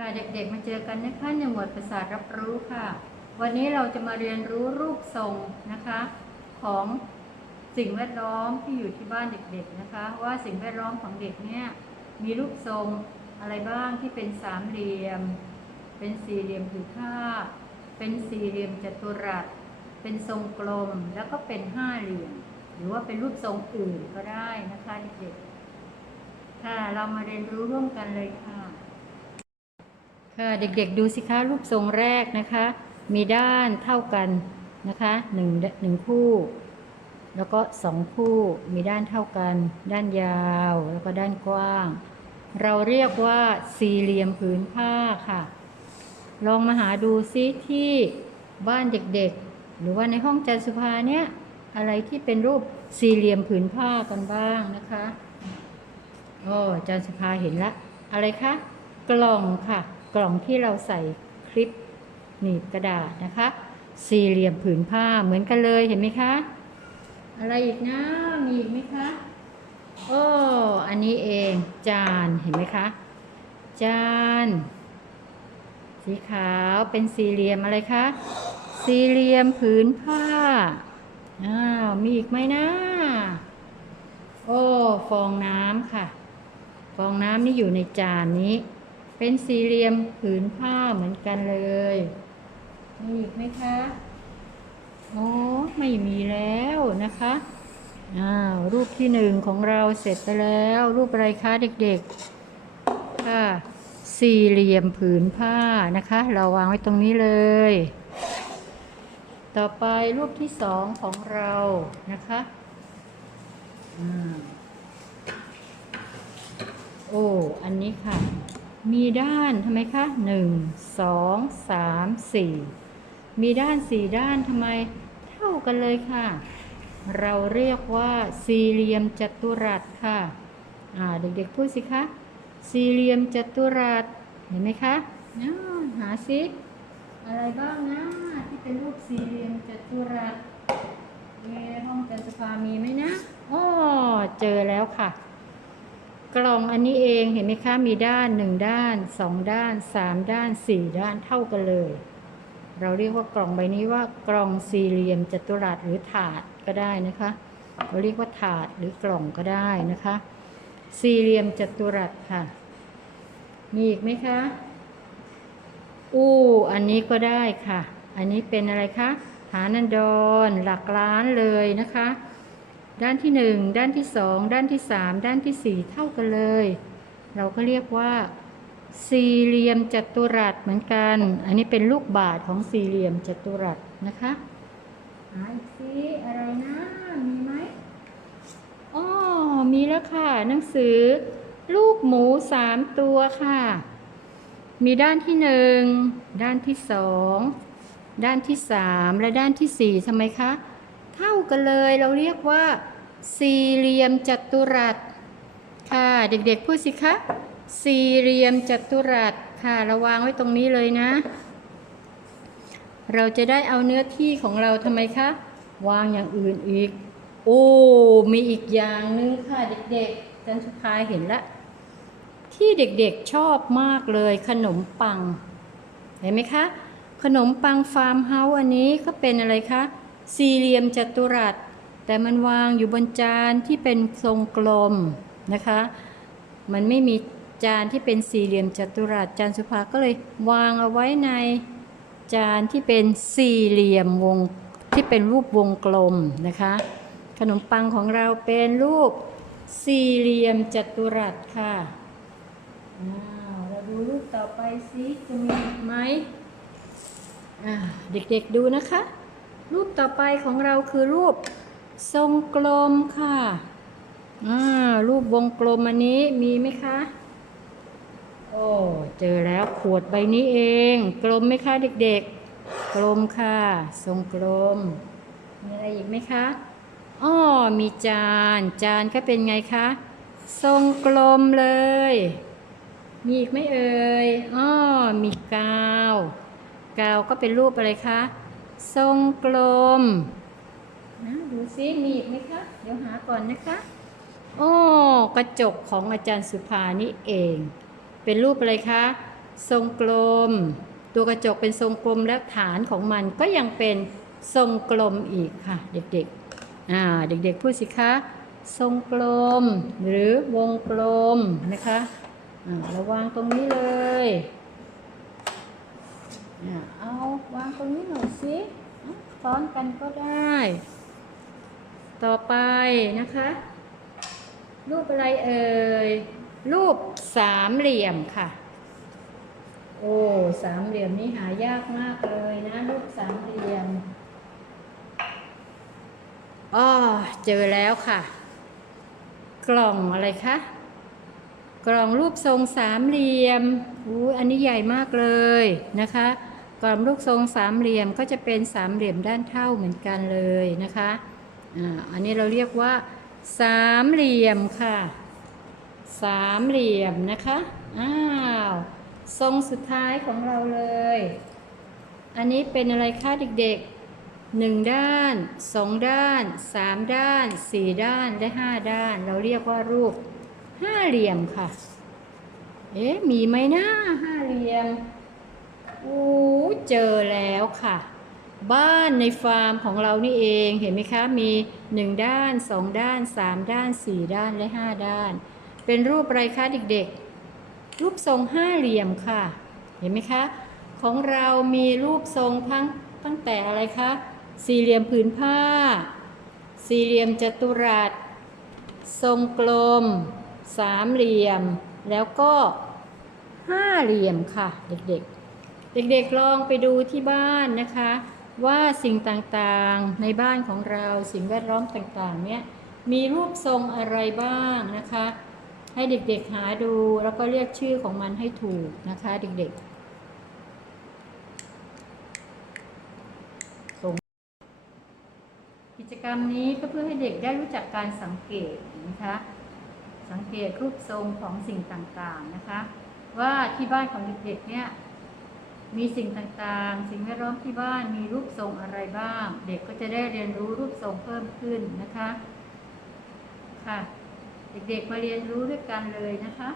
ค่ะเด็กๆมาเจอกันนะคะในหมวดประสาทรับรู้ค่ะ วันนี้เราจะมาเรียนรู้รูปทรงนะคะ ของสิ่งแวดล้อมที่อยู่ที่บ้านเด็กๆนะคะ ว่าสิ่งแวดล้อมของเด็กเนี่ยมีรูปทรงอะไรบ้างที่เป็นสามเหลี่ยม เป็นสี่เหลี่ยมผืนผ้า เป็นสี่เหลี่ยมจัตุรัส เป็นทรงกลมแล้วก็เป็นห้าเหลี่ยม หรือว่าเป็นรูปทรงอื่นก็ได้นะคะเด็กๆค่ะเรามาเรียนรู้ร่วมกันเลยค่ะ ค่ะเด็กๆดูสิคะรูปทรงแรกนะคะ มีด้านเท่ากันนะคะหนึ่งหนึ่งคู่ แล้วก็สองคู่มีด้านเท่ากัน ด้านยาวแล้วก็ด้านกว้าง เราเรียกว่าสี่เหลี่ยมผืนผ้าค่ะ ลองมาหาดูซิที่บ้านเด็กๆ หรือว่าในห้องจันสุภาเนี่ยอะไรที่เป็นรูปสี่เหลี่ยมผืนผ้ากันบ้างนะคะโอ้จันสุภาเห็นละ อะไรคะกล่องค่ะ กล่องที่เราใส่คลิปหนีบกระดาษนะคะ สี่เหลี่ยมผืนผ้าเหมือนกันเลยเห็นไหมคะ อะไรอีกนะมีอีกไหมคะโอ้อันนี้เองจานเห็นไหมคะ จาน สีขาวเป็นสี่เหลี่ยมอะไรคะสี่เหลี่ยมผืนผ้าอ้าวมีอีกไหมนะโอ้ฟองน้ำค่ะ ฟองน้ำนี่อยู่ในจานนี้ เป็นสี่เหลี่ยมผืนผ้าเหมือนกันเลยมีอีกไหมคะโอ้ไม่มีแล้วนะคะอ้าวรูปที่หนึ่งของเราเสร็จไปแล้ว รูปอะไรคะเด็กๆค่ะสี่เหลี่ยมผืนผ้านะคะ เราวางไว้ตรงนี้เลย ต่อไปรูปที่สองของเรานะคะอโอ้ อันนี้ค่ะ มีด้านทำไมคะหนึ่งสองสามสี่มีด้านสี่ด้านทำไมเท่ากันเลยค่ะ เราเรียกว่าสี่เหลี่ยมจัตุรัสค่ะอ่าเด็กๆพูดสิคะสี่เหลี่ยมจัตุรัสเห็นไหมคะหาซิอะไรบ้างนะที่เป็นรูปสี่เหลี่ยมจัตุรัสเอ๊ะห้องจันทภามีไหมนะอ๋อเจอแล้วค่ะ กล่องอันนี้เองเห็นไหมคะมีด้านหนึ่งด้านสองด้านสามด้านสี่ด้านเท่ากันเลย เราเรียกว่ากล่องใบนี้ว่ากล่องสี่เหลี่ยมจัตุรัสหรือถาดก็ได้นะคะเราเรียกว่าถาดหรือกล่องก็ได้นะคะ สี่เหลี่ยมจัตุรัสค่ะ มีอีกไหมคะ อู้ อันนี้ก็ได้ค่ะ อันนี้เป็นอะไรคะฐานันดรหลักล้านเลยนะคะ ด้านที่หนึ่งด้านที่สองด้านที่สามด้านที่สี่เท่ากันเลย เราก็เรียกว่า สี่เหลี่ยมจัตุรัสเหมือนกัน อันนี้เป็นลูกบาศก์ของสี่เหลี่ยมจัตุรัสนะคะหาอีกสิอะไรนะ มีไหมอ๋อมีแล้วค่ะ หนังสือ ลูกหมูสามตัวค่ะ มีด้านที่หนึ่งด้านที่สองด้านที่สามและด้านที่สี่ทำไมคะ เท่ากันเลย เราเรียกว่า สี่เหลี่ยมจัตุรัส ค่ะเด็กๆพูดสิคะ สี่เหลี่ยมจัตุรัสค่ะเราวางไว้ตรงนี้เลยนะ เราจะได้เอาเนื้อที่ของเราทำไมคะ วางอย่างอื่นอีก โอ้ มีอีกอย่างหนึงค่ะเด็กๆจันสุภาเห็นละ ที่เด็กๆชอบมากเลยขนมปัง เห็นไหมคะ ขนมปังฟาร์มเฮาส์อันนี้ก็เป็นอะไรคะ สี่เหลี่ยมจัตุรัส แต่มันวางอยู่บนจานที่เป็นทรงกลมนะคะ มันไม่มีจานที่เป็นสี่เหลี่ยมจัตุรัส จานสุภาก็เลยวางเอาไว้ในจานที่เป็นสี่เหลี่ยมวงที่เป็นรูปวงกลมนะคะ ขนมปังของเราเป็นรูปสี่เหลี่ยมจัตุรัสค่ะอ้าเราดูรูปต่อไปสิจะมีอีกไหมอ่าเด็กๆดูนะคะ รูปต่อไปของเราคือรูปทรงกลมค่ะอ่ารูปวงกลมอันนี้มีไหมคะ โอ้ เจอแล้วขวดใบนี้เอง กลมไหมคะเด็กๆ กลมค่ะ ทรงกลม มีอะไรอีกไหมคะอ้อมีจาน จานก็เป็นไงคะ ทรงกลมเลย มีอีกไหมเอ่ยอ้อมีกาว กาวก็เป็นรูปอะไรคะ ทรงกลมนะดูซิมีอีกไหมคะ เดี๋ยวหาก่อนนะคะ โอ้กระจกของอาจารย์สุภานี่เอง เป็นรูปอะไรคะ ทรงกลม ตัวกระจกเป็นทรงกลมและฐานของมันก็ยังเป็นทรงกลมอีกค่ะ เด็กๆ อ่า เด็กๆ พูดสิคะ ทรงกลม หรือวงกลมนะคะ อ่าระวางตรงนี้เลยอ่า เอาวางตรงนี้หน่อยสิซ้อนกันก็ได้ ต่อไปนะคะ รูปอะไรเอ่ย รูปสามเหลี่ยมค่ะ โอ้สามเหลี่ยมนี่หายากมากเลยนะ รูปสามเหลี่ยมอ๋อเจอแล้วค่ะ กล่องอะไรคะกล่องรูปทรงสามเหลี่ยมอู้อันนี้ใหญ่มากเลยนะคะ กล่องรูปทรงสามเหลี่ยมก็จะเป็นสามเหลี่ยมด้านเท่าเหมือนกันเลยนะคะอันนี้เราเรียกว่าสามเหลี่ยมค่ะสามเหลี่ยมนะคะอ้าวทรงสุดท้ายของเราเลย อันนี้เป็นอะไรคะเด็กๆหนึ่งด้านสองด้านสามด้านสี่ด้านและห้าด้าน เราเรียกว่ารูปห้าเหลี่ยมค่ะ เอ๊ะมีไหมนะห้าเหลี่ยม อู้เจอแล้วค่ะ บ้านในฟาร์มของเรานี่เองเห็นไหมคะมีหนึ่งด้านสองด้านสามด้านสี่ด้านและห้าด้าน เป็นรูปอะไรคะเด็กๆ รูปทรงห้าเหลี่ยมค่ะ เห็นไหมคะ ของเรามีรูปทรงทั้งตั้งแต่อะไรคะสี่เหลี่ยมผืนผ้า สี่เหลี่ยมจัตุรัส ทรงกลม สามเหลี่ยม แล้วก็ห้าเหลี่ยมค่ะ เด็กๆ เด็กๆลองไปดูที่บ้านนะคะ ว่าสิ่งต่างๆในบ้านของเราสิ่งแวดล้อมต่างๆ เนี่ยมีรูปทรงอะไรบ้างนะคะ ให้เด็กๆหาดูแล้วก็เรียกชื่อของมันให้ถูกนะคะเด็กๆกิจกรรมนี้ก็เพื่อให้เด็กได้รู้จักการสังเกตนะคะสังเกตรูปทรงของสิ่งต่างๆนะคะ ว่าที่บ้านของเด็กๆเนี่ย มีสิ่งต่างๆ สิ่งแวดล้อมที่บ้านมีรูปทรงอะไรบ้าง เด็กก็จะได้เรียนรู้รูปทรงเพิ่มขึ้นนะคะ ค่ะ เด็กๆมาเรียนรู้ด้วยกันเลยนะคะ